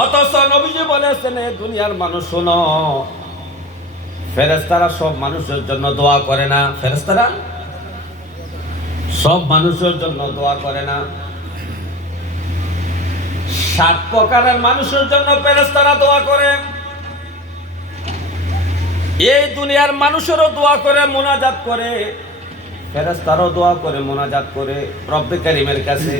অথচ নবীজি বলেছেন দুনিয়ার মানুষ শোনো। ফেরেস্তারা সব মানুষের জন্য দোয়া করে না। ফেরেস্তারা সব মানুষের জন্য দোয়া করে না। সাত প্রকারের মানুষের জন্য ফেরেস্তারা দোয়া করে। এই দুনিয়ার মানুষেরও দোয়া করে, মোনাজাত করে। ফেরেস্তারও দোয়া করে, মোনাজাত করে। রব্বে কারিমের কাছে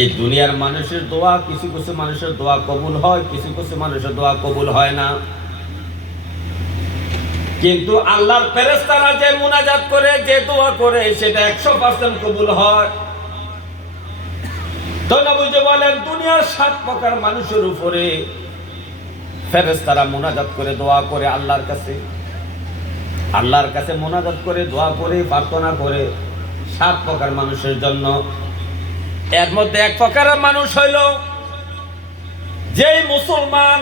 এই দুনিয়ার মানুষের দোয়া, কিছু কিছু মানুষের দোয়া কবুল হয়, কিছু কিছু মানুষের দোয়া কবুল হয় না। কিন্তু আল্লাহর ফেরেস্তারা যে মুনাজাত করে, যে দোয়া করে, সেটা একশো পার্সেন্ট কবুল হয়। তো বলেন, দুনিয়ার সাত প্রকার মানুষের উপরে ফেরেস্তারা মোনাজাত করে, দোয়া করে আল্লাহর কাছে। আল্লাহর কাছে মোনাজাত করে, দোয়া করে, প্রার্থনা করে সাত প্রকার মানুষের জন্য। এর মধ্যে এক প্রকারের মানুষ হইল, যেই মুসলমান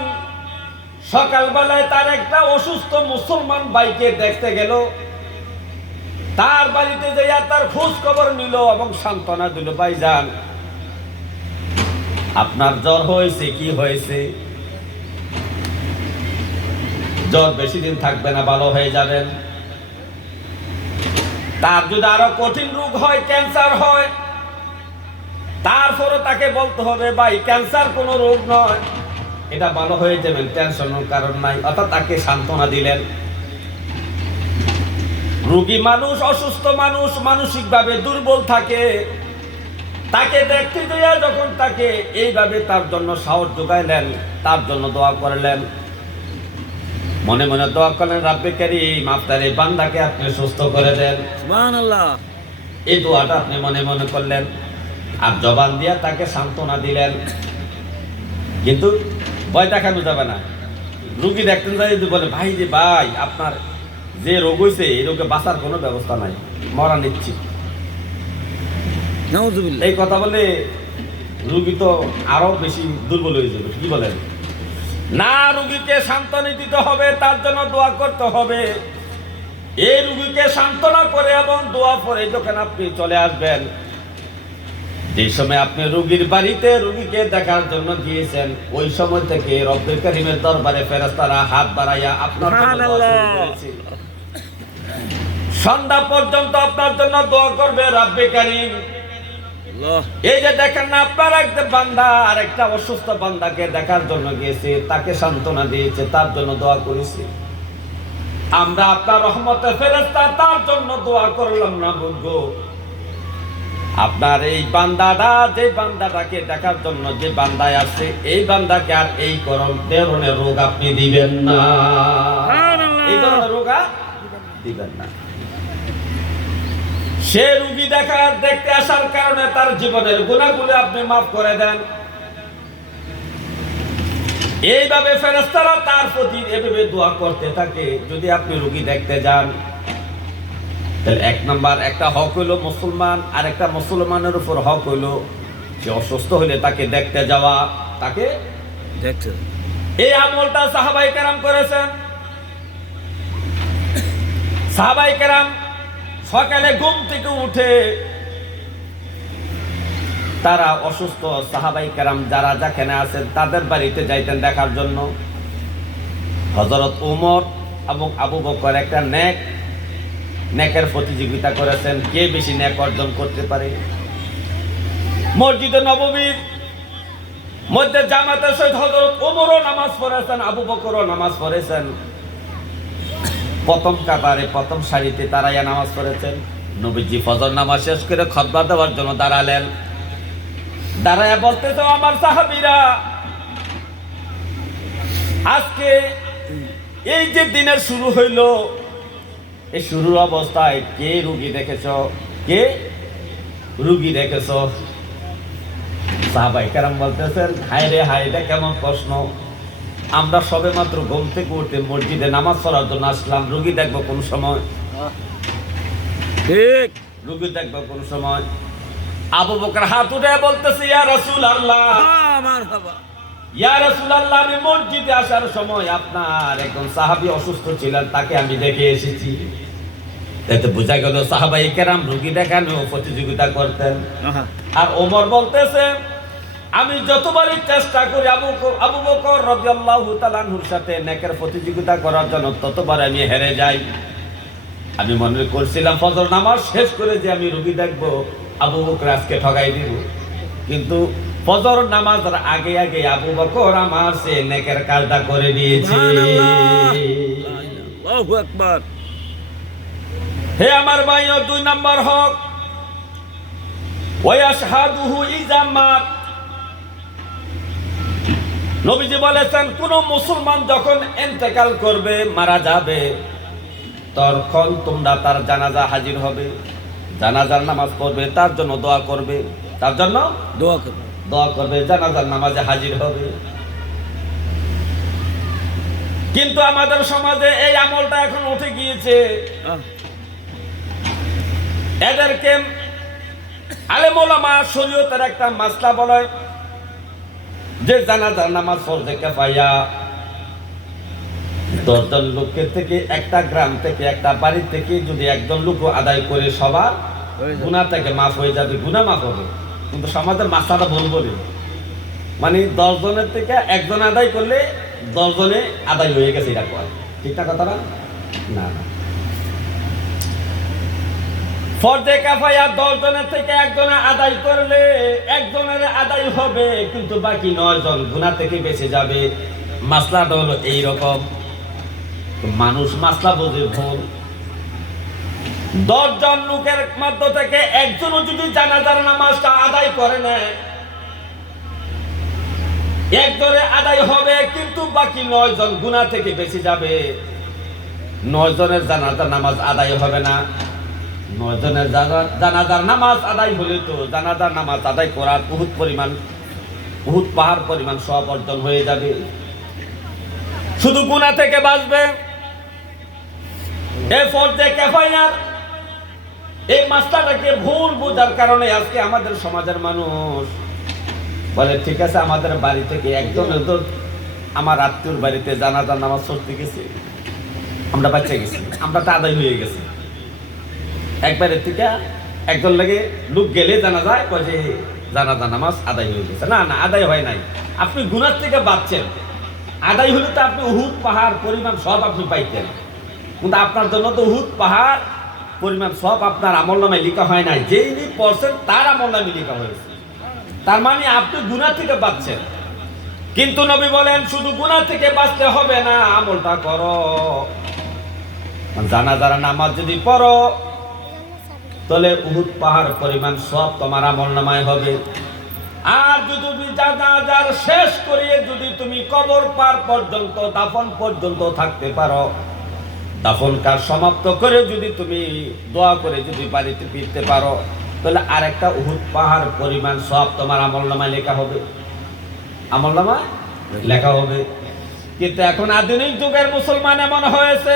সকালবেলায় তার একটা অসুস্থ মুসলমান ভাইকে দেখতে গেল। তার বাড়িতে যাইয়া তার খোঁজ খবর নিল এবং সান্ত্বনা দিল, ভাই যান, আপনার জ্বর হয়েছে, কি হয়েছে? জ্বর বেশি দিন থাকবে না, ভালো হয়ে যাবেন। তার যদি আরও কঠিন রোগ হয়, ক্যান্সার হয় তারপরে তাকে বলতে হবে ভাই ক্যান্সার কোনো রোগ নয়। এটা ভালো হয়ে যাবেন টেনশনের কারণ নাই। অর্থাৎ তাকে সান্ত্বনা দিলেন। রোগী মানুষ অসুস্থ মানুষ মানসিকভাবে দুর্বল থাকে। তাকে দেখতে দেয়া যখন তাকে এইভাবে তার জন্য সাহস যোগাইলেন তার জন্য দোয়া করলেন মনে মনে দোয়া করলেন রাব্বে কারিম আপনার এই বান্দাকে আপনি সুস্থ করে দেন। সুবহানাল্লাহ। এই দোয়াটা আপনি মনে মনে করলেন। আর জবান দিয়া তাকে সান্ত্বনা দিলেন। কিন্তু ভয় দেখানো যাবে না। রুগী দেখতেন যাই যদি বলে ভাই যে ভাই আপনার যে রোগ হয়েছে এই রোগে বাঁচার কোনো ব্যবস্থা নাই মরা নিচ্ছি এই কথা বলে রুগী তো আরও বেশি দুর্বল হয়ে যাবে কি বলেন? না রুগীকে সান্ত্বনা দিতে হবে তার জন্য দোয়া করতে হবে। এই রুগীকে সান্ত্বনা করে এবং দোয়া পরে যখন আপনি চলে আসবেন যে সময় আপনি রুগীর বাড়িতে রুগীকে দেখার জন্য গিয়েছেন ওই সময় থেকে রব্বুল করিমের দরবারে ফেরেশতারা হাত বাড়াইয়া আপনার। সন্ধ্যা পর্যন্ত আপনার জন্য দোয়া করবে রাব্বে কারিম। এই যে দেখেন না আপনার একটা বান্দা আর একটা অসুস্থ বান্দাকে দেখার জন্য গিয়েছে তাকে সান্ত্বনা দিয়েছে তার জন্য দোয়া করেছে। আমরা আপনার রহমতে ফেরেস্তা তার জন্য দোয়া করলাম না বুঝব আপনার এই বান্দাটা যে বান্দাটাকে দেখার জন্য যে বান্দায় আছে এই বান্দাকে আর এই করম ধরনের রোগ আপনি দিবেন না। এই ধরনের রোগ দিবেন না। সে রুগী দেখা দেখতে আসার কারণে তার জীবনের গুণাগুলো আপনি মাফ করে দেন। এইভাবে ফেরেস্তারা তার প্রতি এভাবে দোয়া করতে থাকে। যদি আপনি রুগী দেখতে যান তাহলে এক নাম্বার একটা হক হইল মুসলমান আর একটা মুসলমানের উপর হক হইল সে অসুস্থ হলে তাকে দেখতে যাওয়া তাকে দেখছ এই আমলটা সাহাবাই কেরাম করেছেন। সাহাবাই কেরাম সকালে ঘুম থেকে উঠে তারা অসুস্থ। সাহাবাই কেরাম যারা যেখানে আছেন তাদের বাড়িতে যাইতেন দেখার জন্য। হজরত উমর এবং আবু বকর একটা নেক নেকের প্রতিযোগিতা করেছেন, কে বেশি নেক অর্জন করতে পারে? মসজিদে নববীর মধ্যে জামাতের সহিত হজরত ওমরও নামাজ পড়েছেন, আবু বকরও নামাজ পড়েছেন। প্রথম কাতারে, প্রথম সারিতে তারাইয়া নামাজ পড়েছেন। নবীজি ফজর নামাজ শেষ করে খতবা দেওয়ার জন্য দাঁড়ালেন। দাঁড়ায়া বলতেছে, আমার সাহাবীরা, আজকে এই যে দিনের শুরু হইল এই শুরুর অবস্থায় কে রুগী দেখেছ? কে রুগী দেখেছ? সাহাবাই কেরাম বলতেছেন হায় রে হায় রে কেমন প্রশ্ন। আমরা সবে মাত্র ঘুম থেকে উঠে মসজিদে নামাজ পড়ার জন্য আসলাম। রুগী দেখব কোন সময়? ঠিক। রুগী দেখব কোন সময়? আবু বকর হাত উঠে বলতেছে ইয়া রাসূল আল্লাহ আমি মসজিদে আসার সময় আপনার একজন সাহাবী অসুস্থ ছিলেন তাকে আমি দেখে এসেছি। এতে বোঝা গেল সাহাবাই কেরাম রুগী দেখানো প্রতিযোগিতা করতেন। আর ওমর বলতেছে আমি যতবারই চেষ্টা করি আবু আবু বকর রাদিয়াল্লাহু তাআলার সাথে নেকের প্রতিযোগিতা করার জন্য ততবার আমি হেরে যাই। আমি মনে করছিলাম ফজর নামাজ শেষ করে যে আমি রুগী দেখব আবু বকর আজকে ঠগাই দিব। কিন্তু ফজর নামাজের আগে আগে আবু বকর আমার সে নেকের কাজটা করে দিয়েছে। হে আমার ভাইও দুই নাম্বার হক। ওয়াশহাদুহু ইজামাত নবীজি বলেছেন কোন মুসলমান যখন ইন্তেকাল করবে মারা যাবে তখন তোমরা তার জানাজা হাজির হবে। জানাজার নামাজ পড়বে তার জন্য দোয়া করবে। তার জন্য দোয়া করো দোয়া করবে জানাজার নামাজে হাজির হবে। কিন্তু আমাদের সমাজে এই আমলটা এখন উঠে গিয়েছে। এদেরকে আলেমোলামা শরীয়তের একটা মাসলা বলে যে জানাজার নামাজ ফরজে পাইয়া দশজন লোকের থেকে একটা গ্রাম থেকে একটা বাড়ি থেকে যদি একজন লোক আদায় করে সবার। গুণা থেকে মাফ হয়ে যাবে গুণা মাফ হবে। কিন্তু সমাজের মাসাটা ভুল বলে। মানে দশ জনের থেকে একজন আদায় করলে দশ জনে আদায় হয়ে গেছে, এটা কয়। ঠিক না কথাটা? না না। ফর্দে কাফায়া দশ জনের থেকে আদায় করলে একজনের আদায় হবে, কিন্তু বাকি নয় জন গুণা থেকে বেঁচে যাবে। মাসলাটা হলো এইরকম। মানুষ মাসলা বোঝে ভুল। দশ জন লোকের মধ্য থেকে একজনও যদি জানাজার নামাজটা আদায় করে নেয় একজনে আদায় হবে, কিন্তু বাকি নয় জন গুণা থেকে বেঁচে যাবে। নয় জনের জানাজার নামাজ আদায় হবে না। নয় জনের জানা- জানাজার নামাজ আদায় হলে তো জানাজার নামাজ আদায় করার বহুত পরিমাণ বহুত পাহাড় পরিমাণ সব অর্জন হয়ে যাবে। শুধু গুণা থেকে বাঁচবে? এ ফর্দে কেফাইয়ার এই মাস্টারটাকে ভুল বোঝার কারণে আজকে আমাদের সমাজের মানুষ বলে, ঠিক আছে, আমাদের বাড়ি থেকে একজন তো আমার আত্মীয়র বাড়িতে জানাজার নামাজ পড়তে গেছে। আমরা বাচ্চা গেছি, আমরা তো আদায় হয়ে গেছি। একবারের থেকে একজন লাগে লোক গেলে জানা যায়, কয় যে জানাজা নামাজ আদায় হয়ে গেছে। না না, আদায় হয় নাই। আপনি গুনার থেকে বাঁচছেন। আদায় হলে তো আপনি উহুদ পাহাড়, পরিমাণ সব আপনি পাইতেন। কিন্তু আপনার জন্য তো উহুদ পাহাড় পরিমাণ সব আপনার আমল নামে লেখা হয় নাই। যেই নি পড়ছেন তার আমল নামে লেখা হয়েছে। তার মানে আপনি গুনাহ থেকে বাঁচছেন। কিন্তু নবী বলেন, শুধু গুনাহ থেকে বাঁচতে হবে না, আমলটা করো। জানা যারা নামাজ যদি পড়ো, তাহলে উহুদ পাহাড় পরিমাণ সব তোমার আমল নামায় হবে। আর যদি শেষ করিয়ে যদি তুমি কবর পার পর্যন্ত, দাফন পর্যন্ত থাকতে পারো দাফন কাজ সমাপ্ত করে যদি তুমি দোয়া করে যদি বাড়িতে ফিরতে পারো, তাহলে আরেকটা উহুদ পাহাড় পরিমাণ সব তোমার আমল নামায় লেখা হবে। আমল নামায় লেখা হবে। কিন্তু এখন আধুনিক যুগের মুসলমান এমন হয়েছে,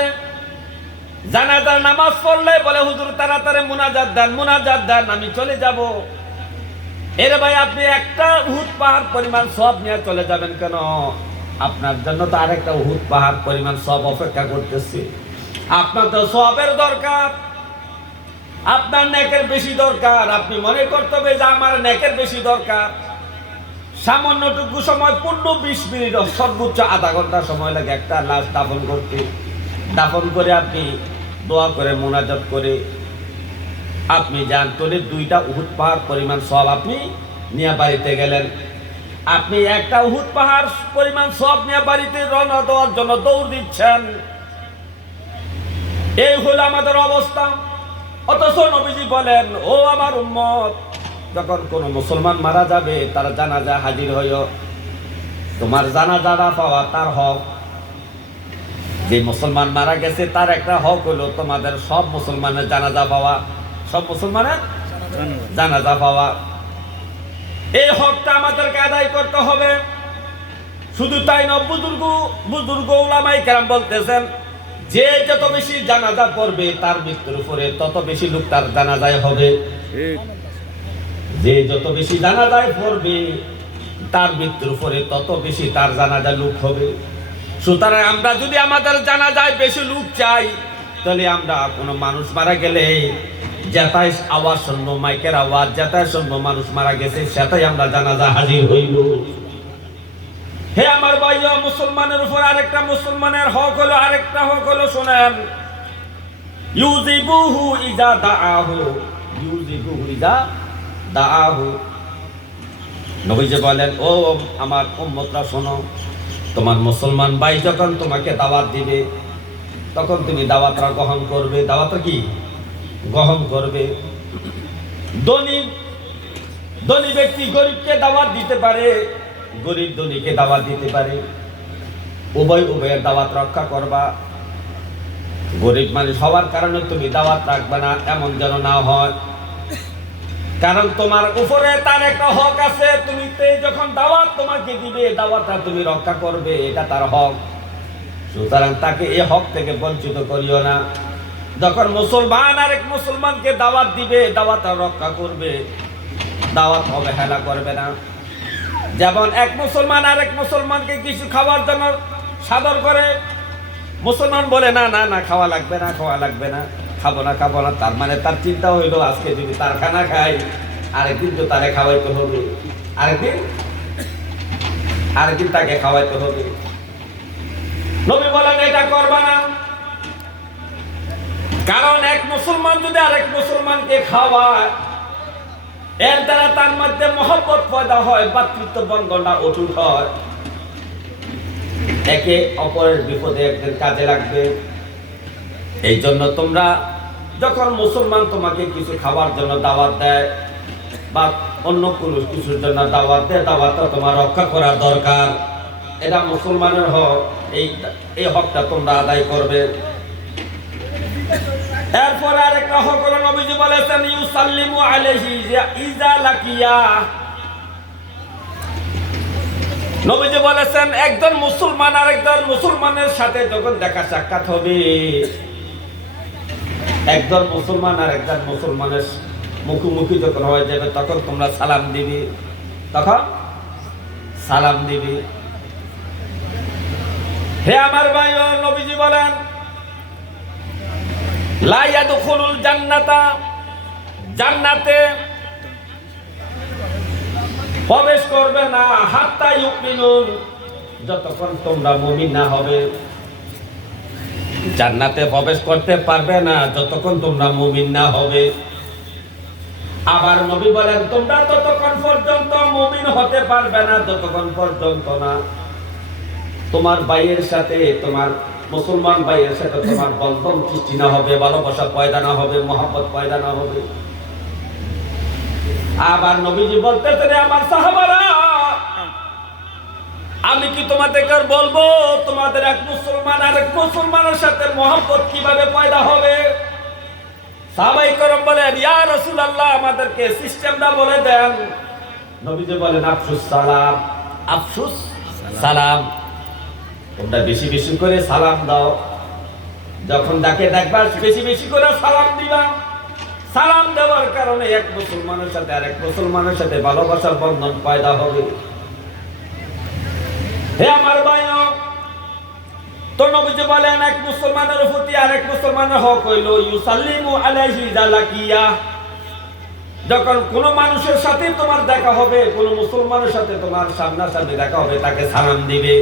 জানাজার নামাজ পড়লে বলে, হুজুর, তাড়াতাড়ি মুনাজাত দেন মুনাজাত দেন, আমি চলে যাব। এর ভাই, আপনি একটা উহুদ পাহাড় পরিমাণ সব নিয়ে চলে যাবেন কেন? আপনার জন্য তো আরেকটা উহুদ পাহাড় পরিমাণ সব অপেক্ষা করতেছে। আপনার তো সবের দরকার। আপনার নেকের বেশি দরকার। আপনি মনে করতে হবে যে আমার নেকের বেশি দরকার। সামান্যটুকু সময়, পনেরো বিশ মিনিট সর্বোচ্চ আধা ঘণ্টা সময় লাগে একটা লাশ দাফন করতে। দাফন করে আপনি দোয়া করে, মোনাজাত করে। আপনি যান, তোলে দুইটা উহুদ পাহাড় পরিমাণ সব আপনি নিয়ে বাড়িতে গেলেন। আপনি একটা উহুদ পাহাড় পরিমাণ সব নিয়ে বাড়িতে রওনা দেওয়ার জন্য দৌড় দিচ্ছেন। এই হলো আমাদের অবস্থা। অথচ নবীজি বলেন, ও আমার উম্মত, যখন কোন মুসলমান মারা যাবে, তার জানাজা হাজির হইও। তোমার জানাজাটা পাওয়া তার হক। যে মুসলমান মারা গেছে, তার একটা হক হলো তোমাদের সব মুসলমানের জানাজা পাওয়া। সব মুসলমানের জানাজা পাওয়া। এই হকটা আমাদেরকে আদায় করতে হবে। শুধু তাই না বুজুর্গ বুজুর্গ ওলামাই কেরাম বলতেছেন যে যত বেশি জানাজা পড়বে তার মৃত্যুর উপরে তত বেশি লোক তার জানাজায় হবে। যে যত বেশি জানাজায় পড়বে তার মৃত্যুর উপরে তত বেশি তার জানাজা লোক হবে। সুতরাং আমরা যদি আমাদের জানাজায় বেশি লোক চাই, তাহলে আমরা কোনো মানুষ মারা গেলে যেটাই আওয়াজ শুনব, মাইকের আওয়াজ যেটাই শুনব, মানুষ মারা গেছে, সেটাই আমরা জানাজা হাজির হইল হে আমার ভাইয়া মুসলমানের উপর আরেকটা মুসলমানের হক হলো, আরেকটা হক হলো, শোনেন। ইউজিবুহু ইজা দাআহু, ইউজিবুহু ইজা দাআহু। নবীজি বলেন, ও আমার উম্মতরা, শোনো, তোমার মুসলমান ভাই যখন তোমাকে দাওয়াত দিবে, তখন তুমি দাওয়াতটা গ্রহণ করবে। দাওয়াতটা কি? গ্রহণ করবে। ধনী ধনী ব্যক্তি গরিবকে দাওয়াত দিতে পারে গরিব ধনীকে দাওয়াত দিতে পারে। উভয়, উভয়ের দাওয়াত রক্ষা করবা। গরিব মানুষ হওয়ার কারণে তুমি দাওয়াত রাখবে না, এমন যেন না হয়। কারণ তোমার উপরে তার একটা হক আছে, তুমি যখন দাওয়াত তোমাকে দিবে, দাওয়াতটা তুমি রক্ষা করবে, এটা তার হক। সুতরাং তাকে এ হক থেকে বঞ্চিত করিও না। যখন মুসলমান আরেক মুসলমানকে দাওয়াত দিবে, দাওয়াতটা রক্ষা করবে। দাওয়াত অবহেলা করবে না। যেমন এক মুসলমান আর এক মুসলমানকে কিছু খাওয়ার জন্য সাদর করে, মুসলমান বলে, না না না, খাওয়া লাগবে না, খাওয়া লাগবে না, খাব না খাব না। তার মানে তার চিন্তা হইল, আজকে যদি তার খানা খাই, আরেকদিন তো তারে খাওয়াইতে হবে। আরেকদিন আরেকদিন তাকে খাওয়াইতে হবে। নবী বলেন, এটা করবা না। কারণ এক মুসলমান যদি আরেক মুসলমানকে খাওয়ায় এর দ্বারা তার মধ্যে মহব্বত পয়দা হয় ভাতৃত্ব বন্ধনটা অটুট হয়। একে অপরের বিপদে একদিন কাজে লাগবে। এই জন্য তোমরা যখন মুসলমান তোমাকে কিছু খাবার জন্য দাওয়াত দেয় বা অন্য কোনো কিছুর জন্য দাওয়াত দেয়, দাওয়াতটা তোমার রক্ষা করা দরকার। এটা মুসলমানের হক। এই এই হকটা তোমরা আদায় করবে। এরপরে আরেকটা হক হলো নবীজি বলেছেন, ইউসাল্লিমু আলাইহি ইজা লাকিয়া। নবীজি বলেছেন, একজন মুসলমান আর একজন মুসলমানের সাথে যখন দেখা সাক্ষাৎ হবে একজন মুসলমান আর একজন মুসলমানের মুখোমুখি যখন হয়ে যাবে, তখন তোমরা সালাম দিবি। তখন সালাম দিবি। হে আমার ভাই নবীজি বলেন লা জান্নাতা, জান্নাতে প্রবেশ করবে না, হাত্তা ইউমিনুন, যতক্ষণ তোমরা মুমিন না হবে। জান্নাতে প্রবেশ করতে পারবে না, যতক্ষণ তোমরা মুমিন না হবে। আবার নবী বলেন, তোমরা ততক্ষণ পর্যন্ত মুমিন হতে পারবে না, যতক্ষণ পর্যন্ত না। তোমার ভাইয়ের সাথে, তোমার মুসলমান ভাইয়ের সাথে তোমার বন্ধন সৃষ্টি না হবে ভালোবাসা পয়দা না হবে মহাব্বত পয়দা না হবে? আবার নবীজি বলতেছেন আমার সাহাবারা আমি কি তোমাদেরকে বলব? তোমাদের এক মুসলমান আর এক মুসলমানের সাথে মহব্বত কীভাবে পয়দা হবে? সাহাবাই করম বলেন ইয়া রাসূলুল্লাহ আমাদেরকে সিস্টেমটা বলে দেন। নবীজি বলেন আফসুস সালাম। আফসুস সালাম। তোমরা বেশি বেশি করে সালাম দাও। যখন যাকে দেখবা বেশি বেশি করে সালাম দিবা। সালাম দেওয়ার কারণে এক মুসলমানের সাথে আরেক মুসলমানের সাথে ভালোবাসার বন্ধন পয়দা হবে। হে আমার ভাই তো বলেন, এক মুসলমানের প্রতি আরেক মুসলমানের হক হইল ইউসাল্লিমু আলাইহি জালাকিয়া। যখন কোন মানুষের সাথে তোমার দেখা হবে, কোন মুসলমানের সাথে তোমার সামনাসামনি দেখা হবে, তাকে সালাম দিবে।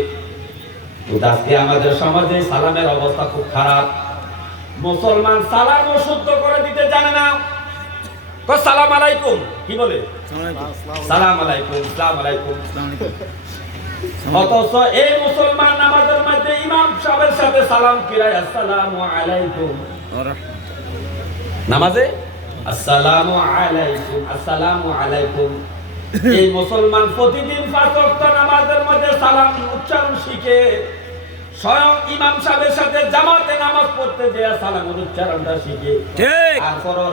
আমাদের সমাজে সালামের অবস্থা খুব খারাপ। মুসলমান সালামও শুদ্ধ করে দিতে জানে না। সালাম আলাইকুম। কি বলে? সালাম আলাইকুম সালাম আলাইকুম। অথচ এই মুসলমান নামাজের মধ্যে ইমাম সাহেবের সাথে সালাম আসসালামু আলাইকুম। নামাজে? আলাইকুম আলাইকুম। এই মুসলমান প্রতিদিন পাঁচ নামাজের মধ্যে সালাম উচ্চারণ শিখে স্বয়ং ইমাম সাহেবের সাথে জামাতে নামাজ পড়তে যে সালামের উচ্চারণটা শিখে। ঠিক।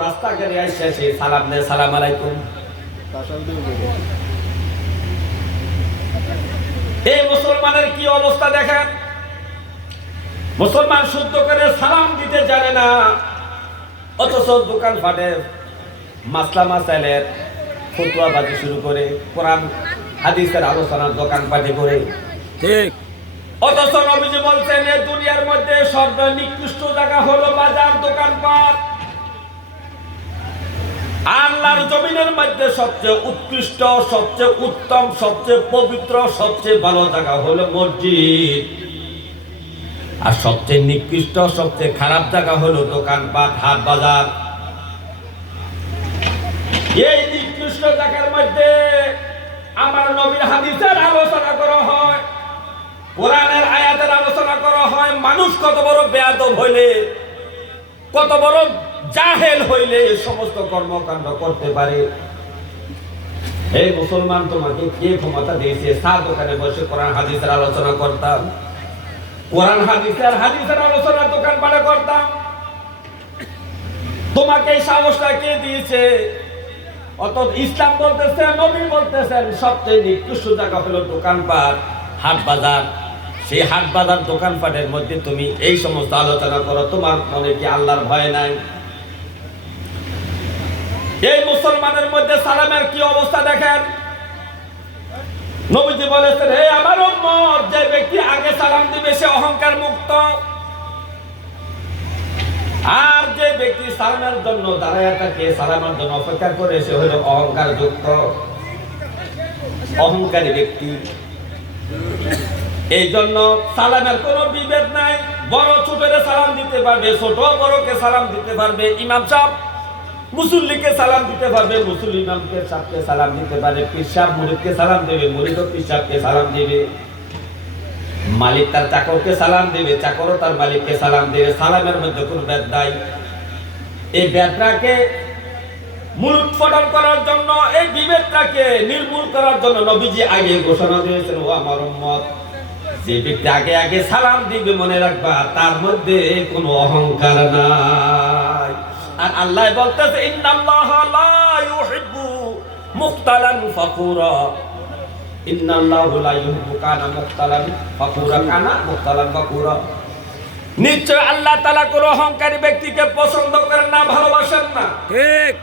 রাস্তা আইসা সে সালাম দেয় সালাম আলাইকুম। এই মুসলমানের কি অবস্থা দেখেন? মুসলমান শুদ্ধ করে সালাম দিতে জানে না অথচ দোকান ফাটে মাসলা মাসাইলের ফতুয়া বাজি শুরু করে কোরআন হাদিসের আলোচনার দোকান পাটি করে। ঠিক। অথচ নবীজি বলছেন এই দুনিয়ার মধ্যে সর্বনিকৃষ্ট জায়গা হলো বাজার, দোকানপাট। আল্লাহর জমিনের মধ্যে সবচেয়ে উৎকৃষ্ট, সবচেয়ে উত্তম, সবচেয়ে পবিত্র, সবচেয়ে ভালো জায়গা হলো মসজিদ। আর সবচেয়ে নিকৃষ্ট, সবচেয়ে খারাপ জায়গা হলো দোকানপাট, হাট বাজার। এই নিকৃষ্ট জায়গার মধ্যে আমার নবীর হাদিসের আলোচনা করা হয়। কোরআনের আয়াতের আলোচনা করা হয়, মানুষ কত বড় বেয়াদব হইলে, কত বড় জাহেল হইলে সমস্ত কর্মকাণ্ড করতে পারে। এই মুসলমান, তোমাকে কে ক্ষমতা দিয়েছে? সার দোকানে বসে কোরআন, হাদিসের আলোচনা করতাম। কোরআন, হাদিসের হাদিসের আলোচনা দোকান পাড়ে করতাম। তোমাকে এই সাহসটা কে দিয়েছে? অত ইসলাম বলতেছেন, নবী বলতেছেন, সবচেয়ে নিকৃষ্ট জায়গা হলো দোকানপাট, হাট বাজার। সেই হাট বাজার দোকানপাটের মধ্যে তুমি এই সমস্ত আলোচনা করো, তোমার মনে কি আল্লাহর ভয় নাই? এই মুসলমানের মধ্যে সালামের কি অবস্থা দেখেন? নবীজি বলেছেন, হে আমার উম্মত, যে ব্যক্তি আগে সালাম দিবে, সে অহংকার মুক্ত। আর যে ব্যক্তি সালামের জন্য দাঁড়ায় থাকে, সালামের জন্য অপেক্ষা করে, সে হলো অহংকার যুক্ত অহংকারী ব্যক্তি। এই জন্য সালামের কোনো বিভেদ নাই। বড় ছোটরে সালাম দিতে পারবে, ছোট বড়কে সালাম দিতে পারবে, ইমাম সাহেব মুসল্লিকে সালাম দিতে পারবে, মুসল্লি ইমামকে, সাহেবকে সালাম দিতে পারে পিসাব মুরিদকে সালাম দেবে মুরিদ পিসাবকে সালাম দেবে। মালিক তার চাকরকে সালাম দেবে, চাকরও তার মালিককে সালাম দেবে, সালামের মধ্যে কোনো বেদ নাই। এই বেদটাকে মূলোৎপাদন করার জন্য, এই বিভেদটাকে নির্মূল করার জন্য নবীজি আগে ঘোষণা দিয়েছেন, ও আমার উম্মত। যে ব্যক্তি আগে আগে সালাম দিবে মনে রাখবা, তার মধ্যে কোনো অহংকার নাই। আর আল্লাহ বলতেছে, ইন্নাল্লাহ লা ইউহিব্বু মুক্তালান ফাকুরা। ইন্নাল্লাহু লা ইউহিব্বু কানা মুক্তালান ফাকুরা, কানা মুক্তালান ফাকুরা। নিশ্চয় আল্লাহ তাআলা কোনো অহংকারী ব্যক্তিকে পছন্দ করেন না, ভালোবাসেন না। ঠিক।